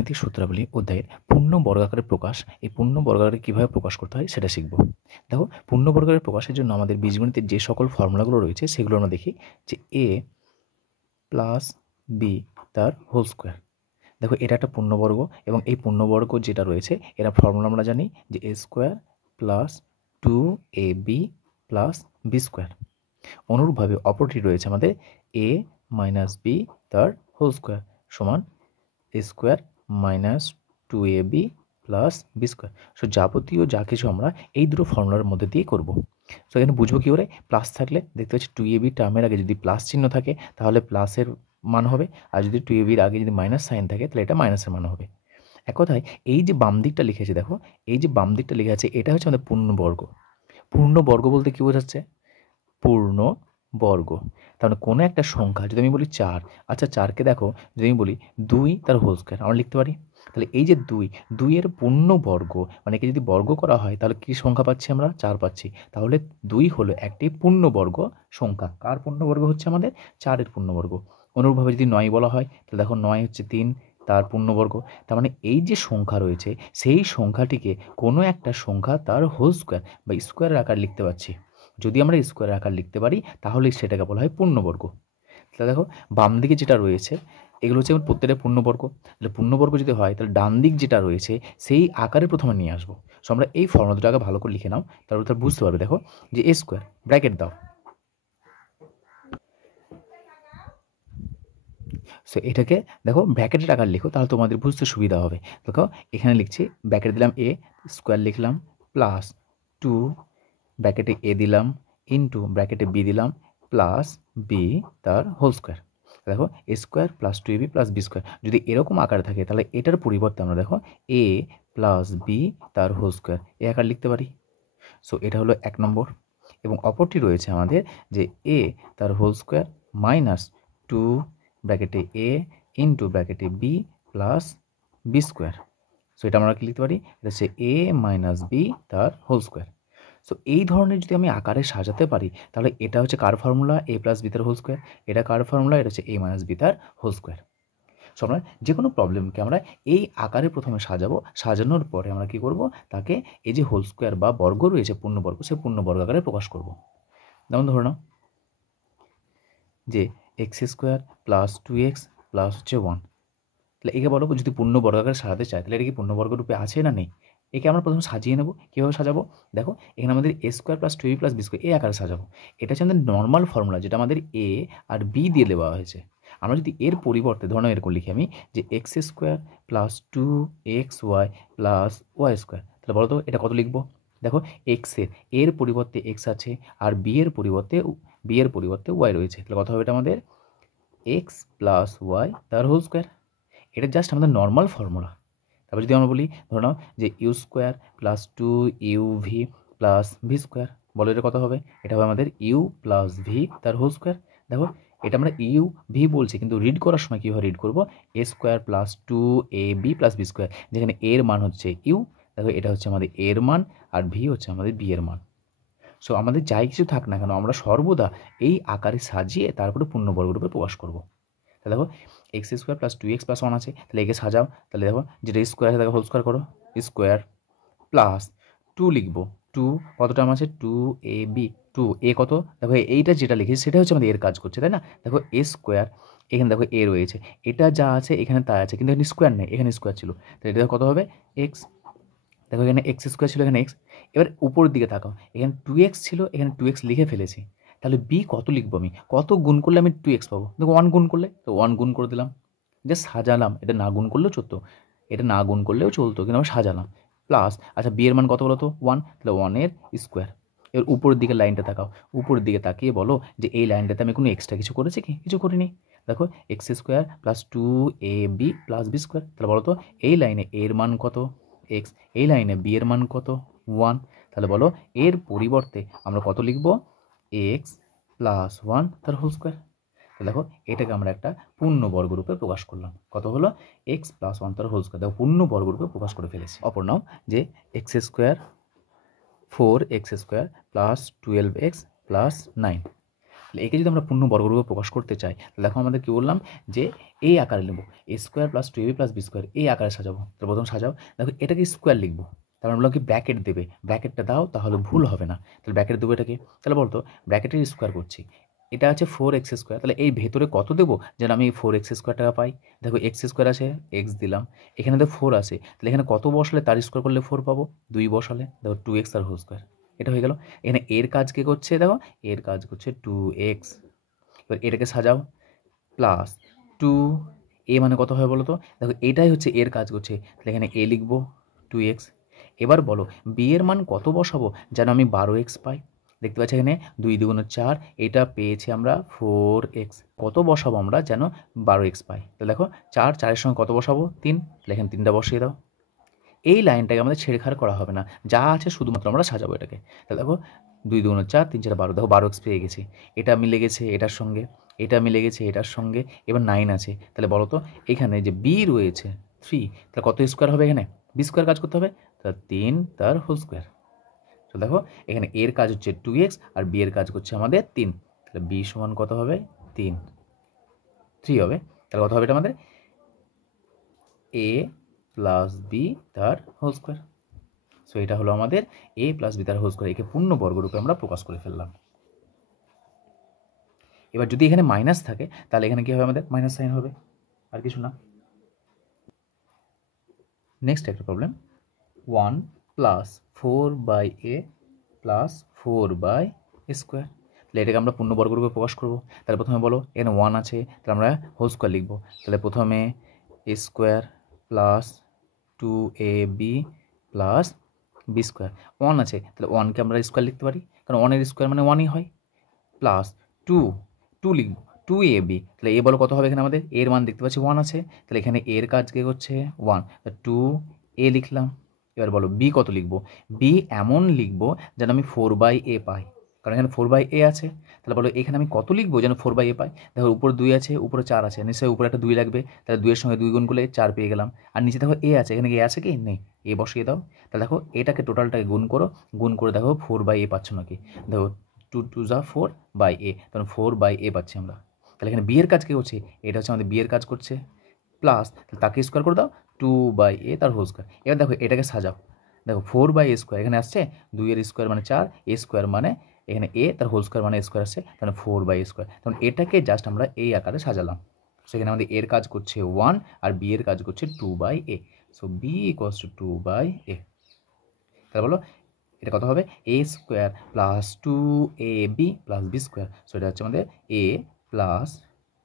গাণিতিক সূত্রাবলী অধ্যায়ের পূর্ণ বর্গাকারের প্রকাশ, এই পূর্ণ বর্গাকারে কীভাবে প্রকাশ করতে হয় সেটা শিখব। দেখো, পূর্ণ বর্গাকারের প্রকাশের জন্য আমাদের বীজগণিতের যে সকল ফর্মুলাগুলো রয়েছে সেগুলো আমরা দেখি যে এ প্লাস বি তার হোল স্কোয়ার। দেখো, এটা একটা পূর্ণবর্গ এবং এই পূর্ণবর্গ যেটা রয়েছে এরা ফর্মুলা আমরা জানি যে A square plus 2ab plus B square. অনুরূপভাবে অপরটি রয়েছে আমাদের এ মাইনাস বি তার হোল স্কোয়ার সমান A square minus 2ab plus B square. So যাবতীয় যা কিছু আমরা এই দুটো ফর্মুলার মধ্যে দিয়ে করব। সো এখানে বুঝবো কী করে, প্লাস থাকলে দেখতে পাচ্ছি 2ab টার্মের আগে যদি প্লাস চিহ্ন থাকে তাহলে প্লাসের মান হবে, আর যদি 2ab আগে যদি মাইনাস সাইন থাকে তাহলে এটা মাইনাসের মান হবে। এক কথায় এই যে বাম দিকটা লিখেছে, দেখো এই যে বাম দিকটা লিখে আছে এটা হচ্ছে আমাদের পূর্ণবর্গ। পূর্ণবর্গ বলতে কী বোঝাচ্ছে? পূর্ণ বর্গ। তাহলে কোনো একটা সংখ্যা যদি আমি বলি 4, আচ্ছা 4কে দেখো যদি আমি বলি 2 তার হোল স্কোয়ার আমরা লিখতে পারি। তাহলে এই যে 2 এর পূর্ণ বর্গ মানে একে যদি বর্গ করা হয় তাহলে কী সংখ্যা পাচ্ছি আমরা? 4 পাচ্ছি। তাহলে 2 হলো একটি পূর্ণবর্গ সংখ্যা। কার পূর্ণবর্গ হচ্ছে? আমাদের 4-এর পূর্ণবর্গ। অনুরূপভাবে যদি 9 বলা হয় তাহলে দেখো 9 হচ্ছে 3 তার পূর্ণবর্গ। তার মানে এই যে সংখ্যা রয়েছে সেই সংখ্যাটিকে কোনো একটা সংখ্যা তার হোল স্কোয়ার বা স্কোয়ারের আকার লিখতে পারছি। যদি আমরা স্কোয়ার আকার লিখতে পারি তাহলে সেটাকে বলা হয় পূর্ণবর্গ। তাহলে দেখো বাম দিকে যেটা রয়েছে এগুলো হচ্ছে প্রত্যেকটা পূর্ণবর্গ। তাহলে পূর্ণবর্গ যদি হয় তাহলে ডান দিক যেটা রয়েছে সেই আকারে প্রথমে নিয়ে আসবো। সো আমরা এই ফর্মুলা দুটো আগে ভালো করে লিখে নাও, তারপর তার বুঝতে পারবে। দেখো যে এ স্কোয়ার ব্র্যাকেট দাও, সো এটাকে দেখো ব্র্যাকেটের আকার লিখো তাহলে তোমাদের বুঝতে সুবিধা হবে। দেখো এখানে লিখছি, ব্র্যাকেট দিলাম এ, স্কোয়ার লিখলাম প্লাস 2 ব্র্যাকেটে এ দিলাম ইন্টু ব্র্যাকেটে বি দিলাম প্লাস বি তার হোল স্কোয়ার। দেখো A square plus 2ab plus B square যদি এরকম আকার থাকে তাহলে এটার পরিবর্তে আমরা দেখো এ প্লাস বি তার হোল স্কোয়ার এই আকার লিখতে পারি। সো এটা হলো 1 নম্বর। এবং অপরটি রয়েছে আমাদের যে এ তার হোল স্কোয়ার মাইনাস 2 ব্র্যাকেটে এ ইন্টু ব্র্যাকেটে B plus B square. So এটা আমরা কি লিখতে পারি? এটা হচ্ছে এ মাইনাস বি তার হোল স্কোয়ার। সো এই ধরনের যদি আমি আকারে সাজাতে পারি তাহলে এটা হচ্ছে কার ফর্মুলা? এ প্লাস বি তার হোল স্কোয়ার। এটা কার ফর্মুলা? এটা হচ্ছে এ মাইনাস বি তার হোল স্কোয়ার। সো আমরা যে কোনো প্রবলেমকে আমরা এই আকারে প্রথমে সাজাবো, সাজানোর পরে আমরা কি করব, তাকে এই যে হোল স্কোয়ার বা বর্গ রয়েছে পূর্ণবর্গ সেই পূর্ণবর্গ আকারে প্রকাশ করব। যেমন ধরে নাও যে x square plus 2x plus হচ্ছে 1। তাহলে একে বলো যদি পূর্ণবর্গ আকারে সাজাতে চাই তাহলে এটা কি পূর্ণবর্গ রূপে আছে না নেই? একে আমরা প্রথমে সাজিয়ে নেব। কীভাবে সাজাবো? দেখো এখানে আমাদের A square plus 2b plus B square এই আকারে সাজাবো। এটা হচ্ছে আমাদের নর্মাল ফর্মুলা যেটা আমাদের এ আর বি দিয়ে দেওয়া হয়েছে। আমরা যদি এর পরিবর্তে ধরো এরকম লিখি আমি যে x square plus 2xy plus y square, তাহলে বলো তো এটা কত লিখবো? দেখো এর পরিবর্তে এক্স আছে আর বি এর পরিবর্তে ওয়াই রয়েছে, তাহলে কত হবে এটা আমাদের এক্স প্লাস ওয়াই তার হোল স্কোয়ার। এটা জাস্ট আমাদের নর্মাল ফর্মুলা। তারপর যদি আমরা বলি ধরে নাও যে u square plus 2uv plus v square, বলো এটা কত হবে? এটা হবে আমাদের ইউ প্লাস ভি তার হোল স্কোয়ার। দেখো এটা আমরা ইউ ভি বলছি কিন্তু রিড করার সময় কীভাবে রিড করবো? A square plus 2ab plus B square, যেখানে এর মান হচ্ছে ইউ, দেখো এটা হচ্ছে আমাদের এর মান আর ভি হচ্ছে আমাদের বি এর মান। সো আমাদের যাই কিছু থাক না কেন আমরা সর্বদা এই আকারে সাজিয়ে তারপরে পূর্ণবর্গরূপে প্রকাশ করবো। তাহলে দেখো x square plus 2x plus 1 আছে, তাহলে একে সাজাও। তাহলে দেখো যেটা স্কোয়ার আছে তাকে হোল স্কোয়ার করো, স্কোয়ার প্লাস 2 লিখবো, 2 কত টার্ম আছে? 2ab, 2a কত? দেখো এইটা যেটা লিখেছি সেটা হচ্ছে আমাদের এর কাজ করছে, তাই না? দেখো এ স্কোয়ার, এখানে দেখো এ রয়েছে, এটা যা আছে এখানে তাই আছে, কিন্তু এখানে স্কোয়ার নেই, এখানে স্কোয়ার ছিল, তাহলে এটা কত হবে? এক্স। দেখো এখানে এক্স স্কোয়ার ছিল, এখানে এক্স। এবার উপরের দিকে তাকাও, এখানে 2x ছিল, এখানে 2x লিখে ফেলেছি। তাহলে বি কত লিখবো আমি? কত গুণ করলে আমি 2x পাবো? দেখো 1 গুণ করলে, তো 1 গুণ করে দিলাম, জাস্ট সাজালাম। এটা না গুণ করলেও চলতো, কিন্তু আমরা সাজালাম। প্লাস আচ্ছা বি এর মান কত বলো তো? 1, তাহলে 1-এর স্কোয়ার। এবার উপরের দিকে লাইনটা তাকাও, উপরের দিকে তাকিয়ে বলো যে এই লাইনটাতে আমি কোনো এক্সট্রা কিছু করেছি কি? কিছু করিনি। দেখো x square plus 2ab plus B square, তাহলে বলো তো এই লাইনে এর মান কত? এক্স, এই লাইনে বি এর মান কত? 1। তাহলে বলো এর পরিবর্তে আমরা কত লিখব? এক্স প্লাস 1 তার হোল স্কোয়ার। দেখো এটাকে আমরা একটা পূর্ণ বর্গরূপে প্রকাশ করলাম। কত হলো? এক্স প্লাস 1 তার হোল স্কোয়ার। দেখো পূর্ণ বর্গরূপে প্রকাশ করে ফেলেছি। অপর নাও যে x square 4x square plus 12x plus 9। তাহলে একে যদি আমরা পূর্ণ বর্গরূপে প্রকাশ করতে চাই, তাহলে দেখো আমাদের কী বললাম যে এই আকারে নেব, A square plus 2ab plus B square এই আকারে সাজাবো। তাহলে প্রথম সাজাও, দেখো এটাকে স্কোয়ার লিখবো, তার মানে কি ব্র্যাকেট দেবে, ব্র্যাকেটটা দাও তাহলে ভুল হবে না। তাহলে ব্র্যাকেট দেবো এটাকে, তাহলে বলতো ব্র্যাকেটের স্কোয়ার করছি, এটা আছে 4x স্কোয়ার, তাহলে এই ভেতরে কত দেবো যেন আমি 4x স্কোয়ার টাকা পাই। দেখো এক্স স্কোয়ার আছে, এক্স দিলাম, এখানে তো 4 আছে, তাহলে এখানে কত বসালে তার স্কোয়ার করলে 4 পাবো, 2 বসালে দেখো 2x তার হোল স্কোয়ার, এটা হয়ে গেল। এখানে এর কাজ কে করছে, দেখো এর কাজ করছে 2x, এবার এটাকে সাজাও প্লাস 2 এ মানে কত হয় বলো তো, দেখো এটাই হচ্ছে এর কাজ করছে, তাহলে এখানে এ লিখবো 2x। এবার বলো বি এর মান কত বসাবো যেন আমি 12x পাই, দেখতে পাচ্ছি এখানে 2 2 4, এটা পেয়েছি আমরা 4x, কত বসাবো আমরা যেন 12x পাই, তাহলে দেখো 4 4 এর সঙ্গে কত বসাবো 3, তাহলে এখানে 3টা বসিয়ে দাও। এই লাইনটাকে আমাদের ছেড়খাড় করা হবে না, যা আছে শুধুমাত্র আমরা সাজাবো এটাকে। তাহলে দেখো 2 2 4 3 4 12, দেখো 12x পেয়ে গেছি, এটা মিলে গেছে এটার সঙ্গে, এটা মিলে গেছে এটার সঙ্গে, এবার 9 আছে, তাহলে বলো তো এখানে যে বি রয়েছে 3, তাহলে কত স্কোয়ার হবে, এখানে বি স্কোয়ার কাজ করতে হবে, তাহলে 3 তার হোল স্কোয়ার। তো দেখো এখানে এর কাজ হচ্ছে 2x আর বি এর কাজ করছে আমাদের 3, তাহলে বি সমান কত হবে 3 হবে, তাহলে কত হবে এটা আমাদের এ প্লাস বি তার হোল স্কোয়ার। সো এটা হলো আমাদের এ প্লাস বি তার হোল স্কোয়ার, একে পূর্ণ বর্গরূপে আমরা প্রকাশ করে ফেললাম। এবার যদি এখানে মাইনাস থাকে তাহলে এখানে কী হবে, আমাদের মাইনাস সাইন হবে, আর কিছু না। নেক্সট একটা problem, 1 plus 4/a plus 4/a square, তাহলে এটাকে আমরা পূর্ণ বর্গরূপে প্রকাশ করবো। তাহলে প্রথমে বলো এখানে 1 আছে, তাহলে আমরা হোল স্কোয়ার লিখবো, তাহলে প্রথমে A square plus 2ab plus B square, 1 আছে তাহলে 1কে আমরা স্কোয়ার লিখতে পারি, কারণ 1-এর স্কোয়ার মানে 1ই হয়, প্লাস 2 লিখব 2ab, তাহলে এ বলো কত হবে, এখানে আমাদের এর মান দেখতে পাচ্ছি 1 আছে, তাহলে এখানে এর কাজ কে করছে 1, 2a লিখলাম। এবার বলো বি কত লিখবো, বি এমন লিখবো যেন আমি 4/a পাই, কারণ এখানে 4/a আছে, তাহলে বলো এখানে আমি কত লিখবো যেন 4/a পাই, দেখো উপরে 2 আছে উপরে 4 আছে, নিশ্চয়ই উপরে একটা 2 লাগবে, তাহলে 2 এর সঙ্গে 2 গুণ করলে 4 পেয়ে গেলাম, আর নিচে দেখো এ আছে, এখানে কি এ আছে কি নেই, এ বসিয়ে দাও, তাহলে দেখো এটাকে টোটালটাকে গুণ করো, গুণ করে দেখো 4/a পাচ্ছ নাকি, দেখো 2 2 যা 4/a, তখন 4/a পাচ্ছি আমরা। তাহলে এখানে বি এর কাজ কী করছে, এটা হচ্ছে আমাদের বি এর কাজ করছে, প্লাস তাকে স্কোয়ার করে দাও 2/a তার হোল স্কোয়ার। এবার দেখো এটাকে সাজাও, দেখো 4/a স্কোয়ার এখানে আসছে, 2-এর স্কোয়ার মানে 4, এ স্কোয়ার মানে এখানে এ তার হোল স্কোয়ার মানে স্কোয়ার আসছে, তাহলে 4/a স্কোয়ার, তখন এটাকে জাস্ট আমরা এই আকারে সাজালাম। সেখানে আমাদের এর কাজ করছে 1 আর বি এর কাজ করছে 2/a, so B equals to 2/a। তাহলে বলো এটা কত হবে, A square plus 2ab plus B square, so এটা হচ্ছে আমাদের এ প্লাস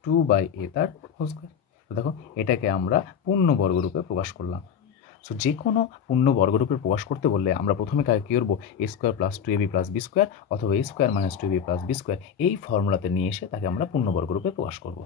2/a তার হোল স্কোয়ার। তো দেখো এটাকে আমরা পূর্ণ বর্গরূপে প্রকাশ করলাম। সো যে কোনো পূর্ণ বর্গরূপে প্রকাশ করতে বললে আমরা প্রথমে কাকে কী করবো, A square plus 2ab plus B square অথবা A square minus 2ab plus B square এই ফর্মুলাতে নিয়ে এসে তাকে আমরা পূর্ণ বর্গরূপে প্রকাশ করবো।